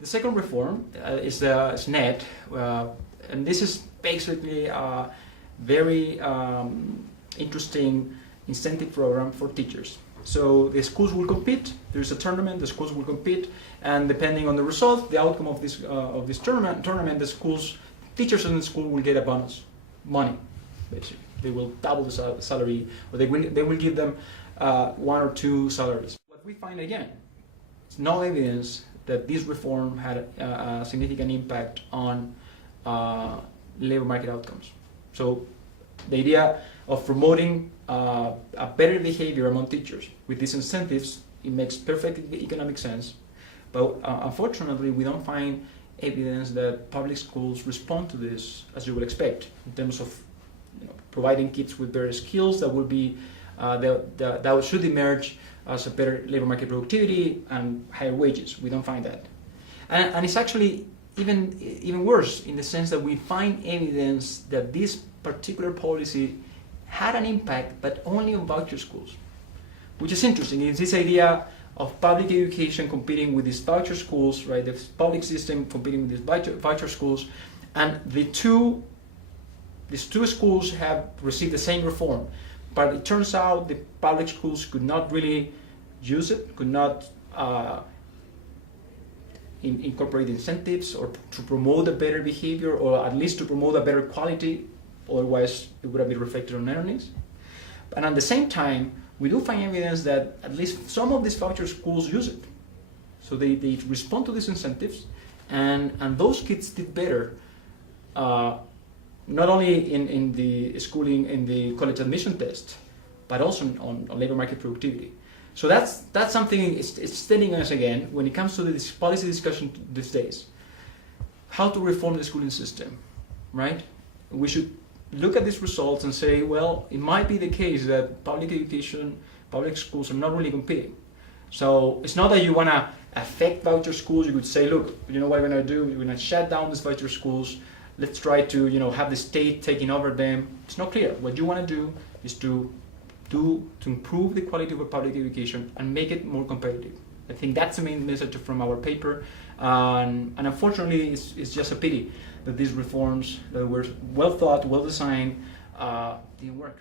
The second reform is NET, and this is basically a very interesting incentive program for teachers. So the schools will compete. There's a tournament. The schools will compete, and depending on the result, the outcome of this tournament, the teachers in the school will get a bonus, money, basically. They will double the salary, or they will give them 1 or 2 salaries. What we find again, it's no evidence that this reform had a significant impact on labor market outcomes. So the idea of promoting a better behavior among teachers with these incentives, it makes perfect economic sense, but unfortunately we don't find evidence that public schools respond to this as you would expect in terms of providing kids with better skills that will be that should emerge as a better labor market productivity and higher wages. We don't find that, and it's actually even worse in the sense that we find evidence that this particular policy had an impact, but only on voucher schools, which is interesting. It's this idea of public education competing with these voucher schools, right? The public system competing with these voucher schools, and these two schools have received the same reform, but it turns out the public schools could not really use it, could not incorporate incentives or to promote a better behavior, or at least to promote a better quality, otherwise it would have been reflected on earnings. And at the same time, we do find evidence that at least some of these voucher schools use it. So they respond to these incentives, and those kids did better, not only in the schooling, in the college admission test, but also on labor market productivity. So that's something it's telling us again when it comes to this policy discussion these days, how to reform the schooling system, right? We should look at these results and say, well, it might be the case that public education, public schools are not really competing. So it's not that you want to affect voucher schools. You could say, look, you know what we're going to do? We're going to shut down these voucher schools. Let's try to, have the state taking over them. It's not clear. What you want to do is to improve the quality of public education and make it more competitive. I think that's the main message from our paper, and unfortunately it's just a pity that these reforms that were well thought, well designed, didn't work.